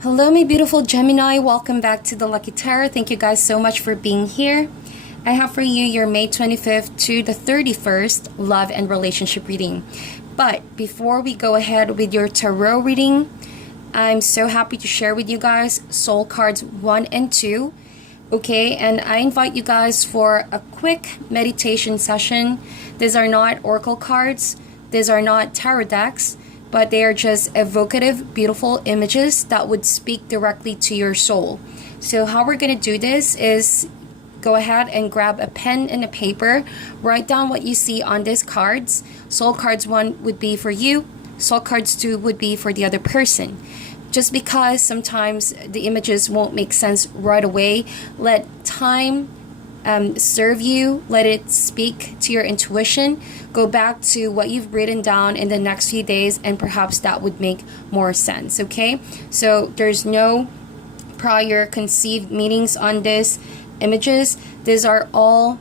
Hello, my beautiful Gemini. Welcome back to the Lucky Tarot. Thank you guys so much for being here. I have for you your May 25th to the 31st love and relationship reading. But before we go ahead with your tarot reading, I'm so happy to share with you guys soul cards 1 and 2. Okay, and I invite you guys for a quick meditation session. These are not oracle cards. These are not tarot decks, but they are just evocative, beautiful images that would speak directly to your soul. So how we're going to do this is go ahead and grab a pen and a paper, write down what you see on these cards. Soul cards 1 would be for you, soul cards 2 would be for the other person. Just because sometimes the images won't make sense right away, let time serve you, let it speak to your intuition. Go back to what you've written down in the next few days, and perhaps that would make more sense. Okay, so there's no prior conceived meanings on this images. These are all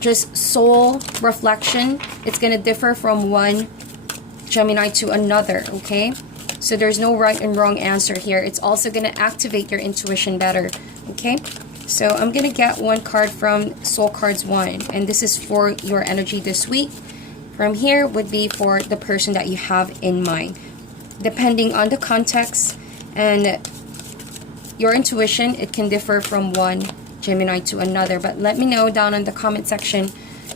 just soul reflection. It's going to differ from one Gemini to another. Okay, so there's no right and wrong answer here. It's also going to activate your intuition better. Okay, so I'm gonna get one card from Soul Cards 1, and this is for your energy this week. From here would be for the person that you have in mind. Depending on the context and your intuition, it can differ from one Gemini to another. But let me know down in the comment section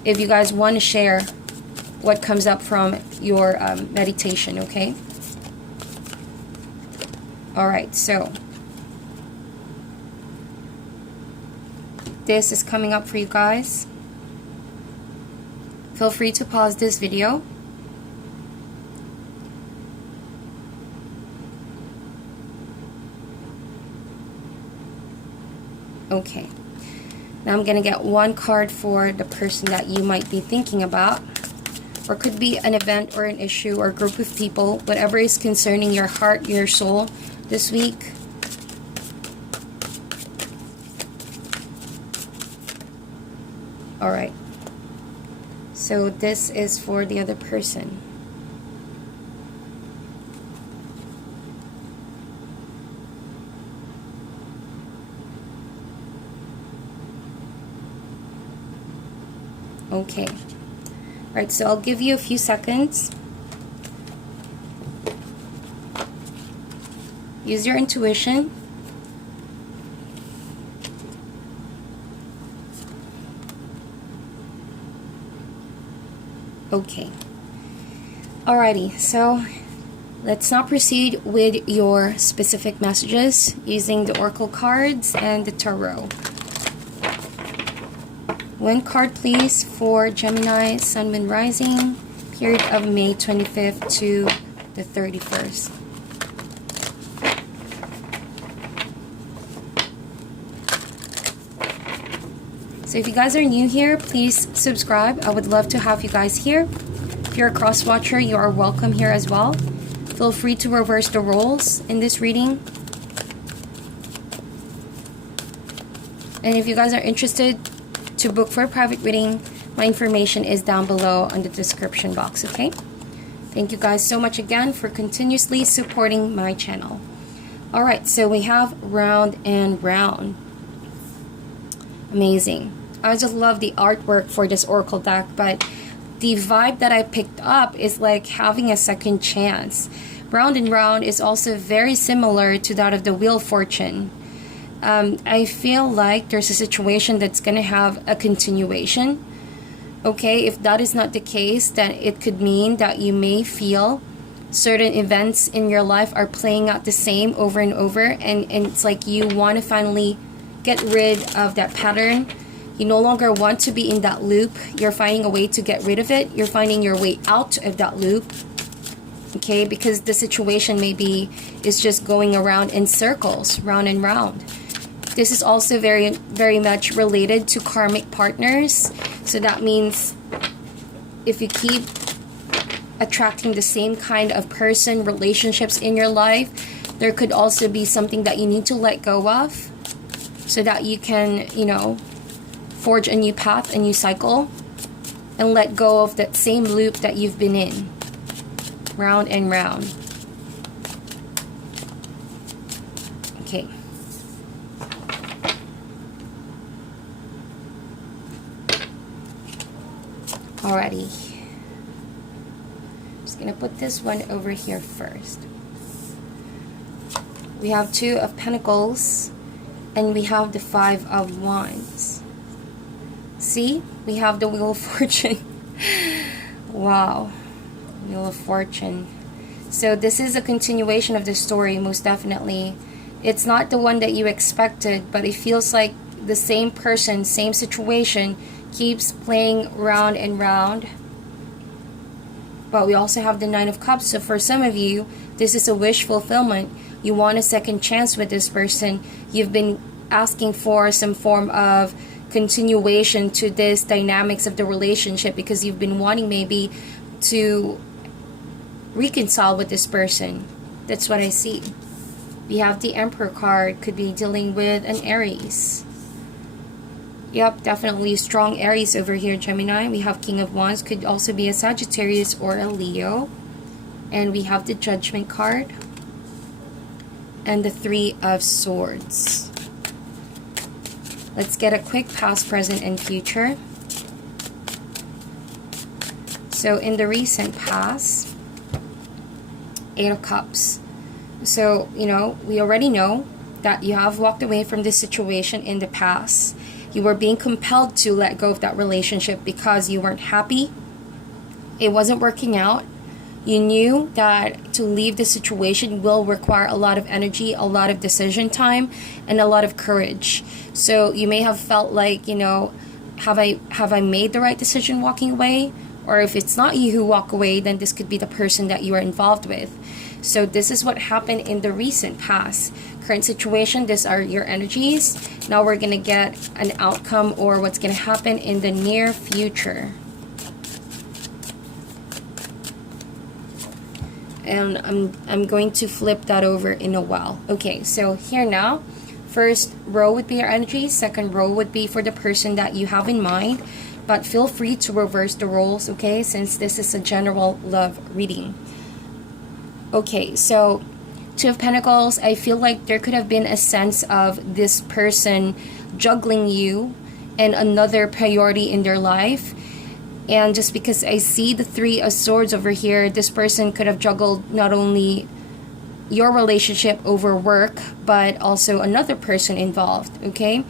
if you guys want to share what comes up from your meditation. Okay. All right, so this is coming up for you guys. Feel free to pause this video. Okay. Now I'm going to get one card for the person that you might be thinking about. Or could be an event or an issue or group of people. Whatever is concerning your heart, your soul this week. Alright, so this is for the other person. Okay, alright, so I'll give you a few seconds. Use your intuition. Okay. Alrighty, so let's now proceed with your specific messages using the oracle cards and the tarot. One card please for Gemini, Sun, Moon, Rising, period of May 25th to the 31st. So if you guys are new here, please subscribe. I would love to have you guys here. If you're a cross watcher, you are welcome here as well. Feel free to reverse the roles in this reading. And if you guys are interested to book for a private reading, my information is down below on the description box, okay? Thank you guys so much again for continuously supporting my channel. Alright, so we have Round and Round. Amazing. I just love the artwork for this oracle deck, but the vibe that I picked up is like having a second chance. Round and Round is also very similar to that of the Wheel of Fortune. I feel like there's a situation that's going to have a continuation. Okay, if that is not the case, then it could mean that you may feel certain events in your life are playing out the same over and over, and it's like you want to finally get rid of that pattern. You no longer want to be in that loop. You're finding a way to get rid of it. You're finding your way out of that loop. Okay, because the situation maybe is just going around in circles, round and round. This is also very, very much related to karmic partners. So that means if you keep attracting the same kind of person, relationships in your life, there could also be something that you need to let go of, so that you can, you know, forge a new path, a new cycle, and let go of that same loop that you've been in. Round and round. Okay. Alrighty. Just gonna put this one over here first. We have 2 of Pentacles and we have the 5 of Wands. See? We have the Wheel of Fortune. Wow. Wheel of Fortune. So this is a continuation of the story, most definitely. It's not the one that you expected, but it feels like the same person, same situation keeps playing round and round. But we also have the 9 of Cups. So for some of you, this is a wish fulfillment. You want a second chance with this person. You've been asking for some form of continuation to this dynamics of the relationship because you've been wanting maybe to reconcile with this person. That's what I see. We have the Emperor card. Could be dealing with an Aries. Yep, definitely strong Aries over here, Gemini. We have King of Wands. Could also be a Sagittarius or a Leo. And we have the Judgment card. And the 3 of Swords. Let's get a quick past, present, and future. So in the recent past, 8 of Cups. So, you know, we already know that you have walked away from this situation in the past. You were being compelled to let go of that relationship because you weren't happy. It wasn't working out. You knew that to leave the situation will require a lot of energy, a lot of decision time, and a lot of courage. So you may have felt like, you know, have I made the right decision walking away? Or if it's not you who walk away, then this could be the person that you are involved with. So this is what happened in the recent past. Current situation, these are your energies. Now we're going to get an outcome or what's going to happen in the near future. And I'm going to flip that over in a while. Okay, so here now, first row would be your energy, second row would be for the person that you have in mind, but feel free to reverse the roles, okay, since this is a general love reading. Okay, so 2 of Pentacles, I feel like there could have been a sense of this person juggling you and another priority in their life. And just because I see the 3 of Swords over here, this person could have juggled not only your relationship over work, but also another person involved, okay?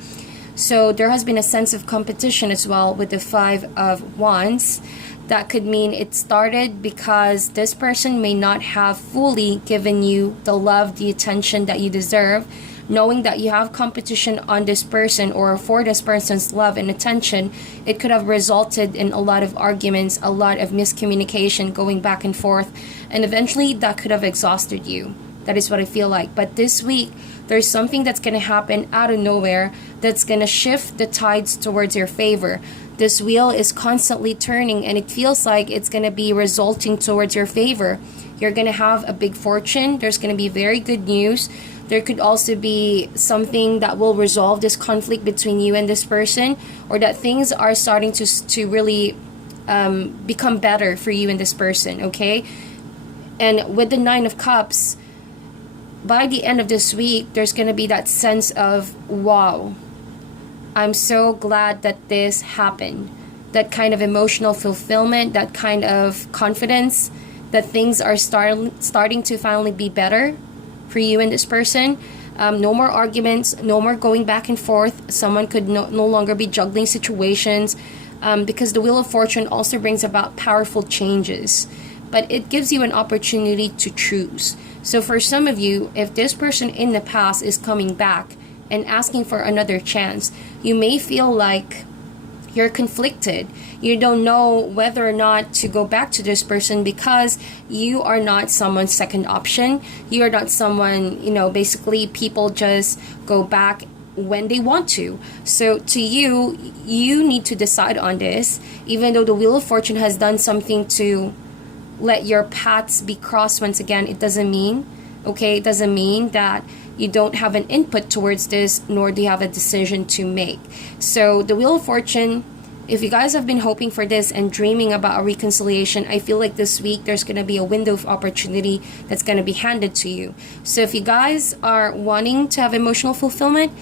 So there has been a sense of competition as well with the 5 of Wands. That could mean it started because this person may not have fully given you the love, the attention that you deserve. Knowing that you have competition on this person or for this person's love and attention, it could have resulted in a lot of arguments, a lot of miscommunication going back and forth, and eventually that could have exhausted you. That is what I feel like. But this week, there's something that's going to happen out of nowhere that's going to shift the tides towards your favor. This wheel is constantly turning and it feels like it's going to be resulting towards your favor. You're going to have a big fortune. There's going to be very good news. There could also be something that will resolve this conflict between you and this person, or that things are starting to really become better for you and this person, okay? And with the 9 of Cups, by the end of this week, there's going to be that sense of, wow, I'm so glad that this happened. That kind of emotional fulfillment, that kind of confidence, that things are starting to finally be better for you and this person. No more arguments, no more going back and forth. Someone could no longer be juggling situations, because the Wheel of Fortune also brings about powerful changes, but it gives you an opportunity to choose. So for some of you, if this person in the past is coming back and asking for another chance, you may feel like you're conflicted. You don't know whether or not to go back to this person because you are not someone's second option. You are not someone, basically people just go back when they want to. So to you, you need to decide on this. Even though the Wheel of Fortune has done something to let your paths be crossed once again, it doesn't mean that you don't have an input towards this, nor do you have a decision to make. So the Wheel of Fortune if you guys have been hoping for this and dreaming about a reconciliation, I feel like this week there's going to be a window of opportunity that's going to be handed to you. So if you guys are wanting to have emotional fulfillment,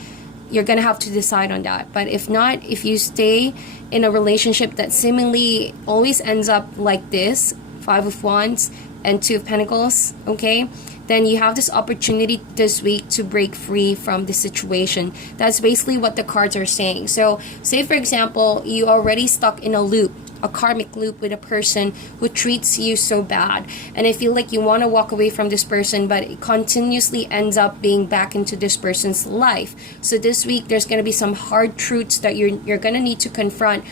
you're going to have to decide on that. But if not, if you stay in a relationship that seemingly always ends up like this, 5 of Wands and 2 of Pentacles, okay, then you have this opportunity this week to break free from the situation. That's basically what the cards are saying. So say for example, you already stuck in a loop, a karmic loop with a person who treats you so bad, and I feel like you want to walk away from this person, but it continuously ends up being back into this person's life. So this week there's going to be some hard truths that you're going to need to confront,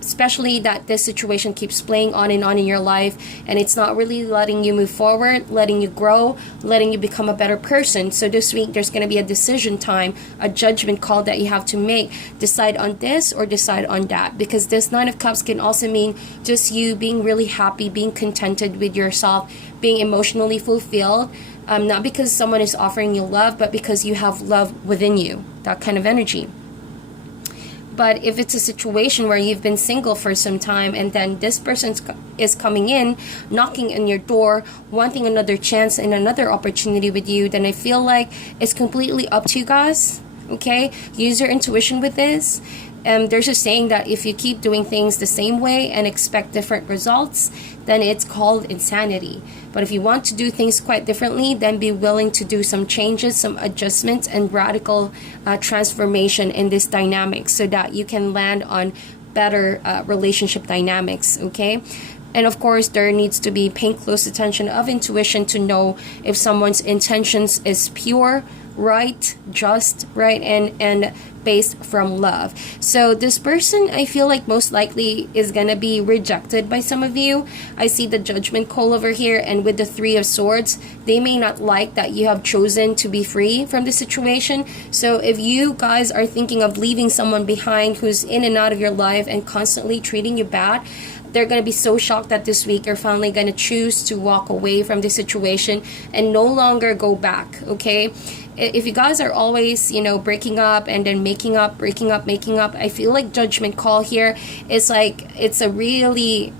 especially that this situation keeps playing on in your life, and it's not really letting you move forward, letting you grow, letting you become a better person. So this week there's going to be a decision time, a judgment call that you have to make. Decide on this or decide on that, because this 9 of Cups can also mean just you being really happy, being contented with yourself, being emotionally fulfilled, not because someone is offering you love, but because you have love within you, that kind of energy. But if it's a situation where you've been single for some time and then this person is coming in, knocking on your door, wanting another chance and another opportunity with you, then I feel like it's completely up to you guys, okay? Use your intuition with this. There's a saying that if you keep doing things the same way and expect different results, then it's called insanity. But if you want to do things quite differently, then be willing to do some changes, some adjustments, and radical transformation in this dynamic so that you can land on better relationship dynamics, okay? And of course, there needs to be paying close attention of intuition to know if someone's intentions is pure, right, just, right, and based from love. So this person, I feel like most likely is gonna be rejected by some of you. I see the judgment call over here, and with the 3 of Swords, they may not like that you have chosen to be free from the situation. So if you guys are thinking of leaving someone behind who's in and out of your life and constantly treating you bad, they're going to be so shocked that this week you're finally going to choose to walk away from the situation and no longer go back, okay? If you guys are always, you know, breaking up and then making up, breaking up, making up, I feel like judgment call here is like, it's a really,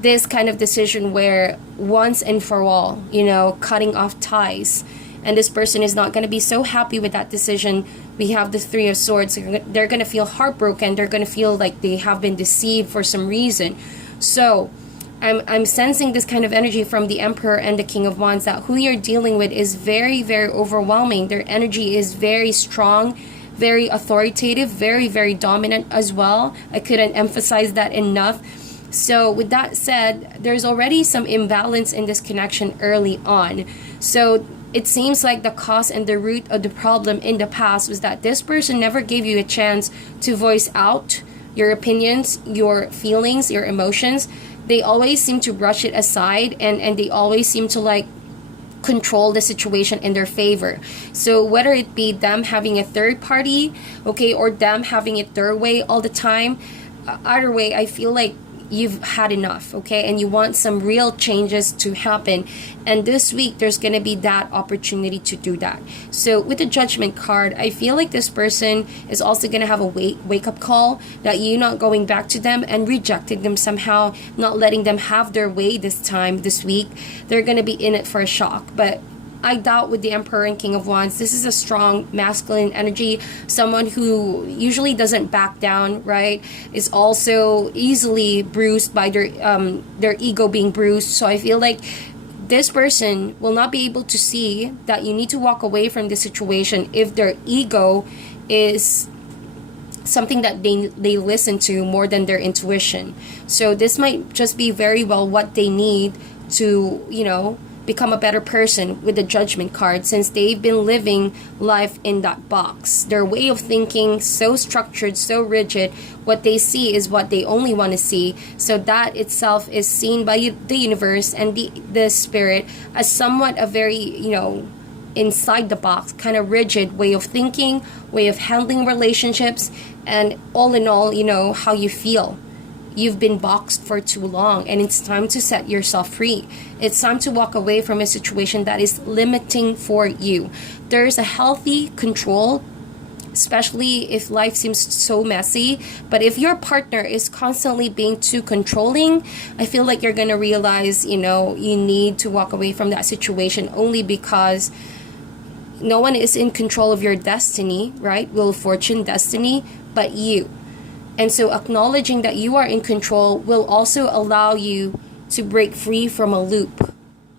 this kind of decision where once and for all, you know, cutting off ties. And this person is not going to be so happy with that decision. We have the 3 of Swords. They're going to feel heartbroken. They're going to feel like they have been deceived for some reason. So I'm sensing this kind of energy from the Emperor and the King of Wands, that who you're dealing with is very, very overwhelming. Their energy is very strong, very authoritative, very, very dominant as well. I couldn't emphasize that enough. So with that said, there's already some imbalance in this connection early on. So it seems like the cause and the root of the problem in the past was that this person never gave you a chance to voice out your opinions, your feelings, your emotions. They always seem to brush it aside, and they always seem to like control the situation in their favor. So whether it be them having a third party, okay, or them having it their way all the time, either way, I feel like you've had enough, okay, and you want some real changes to happen. And this week there's going to be that opportunity to do that. So with the Judgment card, I feel like this person is also going to have a wake up call, that you not going back to them and rejecting them somehow, not letting them have their way this week. They're going to be in it for a shock. But I doubt with the Emperor and King of Wands, this is a strong masculine energy, someone who usually doesn't back down, right? Is also easily bruised by their ego being bruised. So I feel like this person will not be able to see that you need to walk away from the situation if their ego is something that they listen to more than their intuition. So this might just be very well what they need to, you know, become a better person with the Judgment card, since they've been living life in that box. Their way of thinking so structured, so rigid, what they see is what they only want to see. So that itself is seen by the universe and the spirit as somewhat a very, you know, inside the box, kind of rigid way of thinking, way of handling relationships, and all in all, you know, how you feel. You've been boxed for too long, and it's time to set yourself free. It's time to walk away from a situation that is limiting for you. There's a healthy control especially if life seems so messy. But if your partner is constantly being too controlling, I feel like you're gonna realize, you know, you need to walk away from that situation, only because no one is in control of your destiny, right? Wheel of Fortune, destiny, but you. And so acknowledging that you are in control will also allow you to break free from a loop.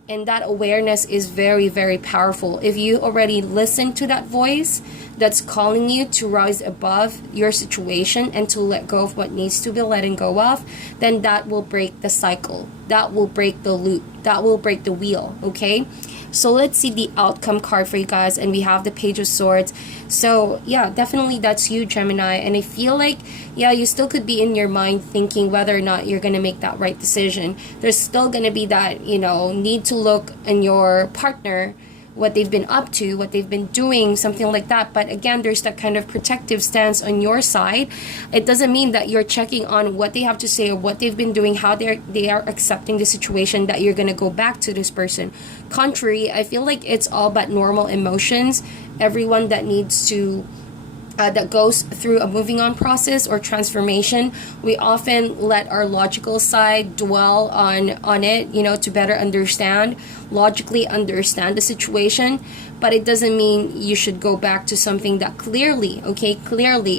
And that awareness is very, very powerful. If you already listen to that voice that's calling you to rise above your situation and to let go of what needs to be letting go of, then that will break the cycle. That will break the loop. That will break the wheel, okay? So let's see the outcome card for you guys. And we have the Page of Swords. So yeah, definitely that's you, Gemini. And I feel like, yeah, you still could be in your mind thinking whether or not you're going to make that right decision. There's still going to be that, you know, need to look in your partner, what they've been up to, what they've been doing, something like that. But again, there's that kind of protective stance on your side. It doesn't mean that you're checking on what they have to say or what they've been doing, how they are accepting the situation, that you're going to go back to this person. Contrary, I feel like it's all about normal emotions. Everyone that needs to that goes through a moving on process or transformation, we often let our logical side dwell on it, you know, to better logically understand the situation. But it doesn't mean you should go back to something that clearly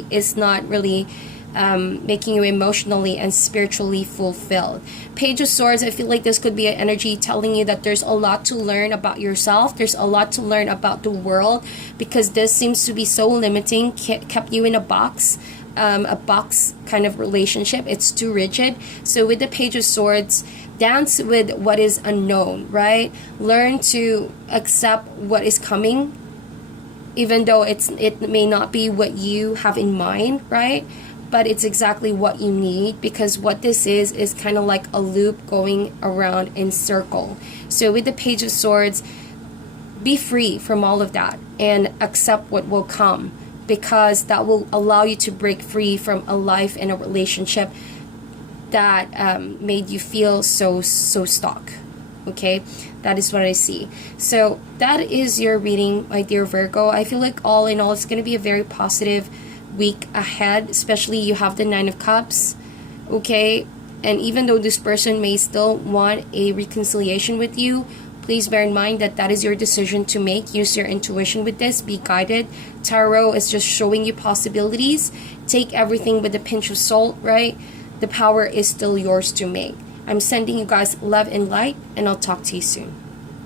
is not really making you emotionally and spiritually fulfilled. Page of Swords, I feel like this could be an energy telling you that there's a lot to learn about yourself. There's a lot to learn about the world, because this seems to be so limiting, kept you in a box kind of relationship. It's too rigid. So with the Page of Swords, dance with what is unknown, right? Learn to accept what is coming, even though it may not be what you have in mind, right? But it's exactly what you need, because what this is kind of like a loop going around in circle. So with the Page of Swords, be free from all of that and accept what will come, because that will allow you to break free from a life and a relationship that made you feel so stuck. Okay, that is what I see. So that is your reading, my dear Virgo. I feel like all in all, it's going to be a very positive week ahead, especially you have the Nine of Cups, okay? And even though this person may still want a reconciliation with you, please bear in mind that that is your decision to make. Use your intuition with this. Be guided. Tarot is just showing you possibilities. Take everything with a pinch of salt, right? The power is still yours to make. I'm sending you guys love and light, and I'll talk to you soon.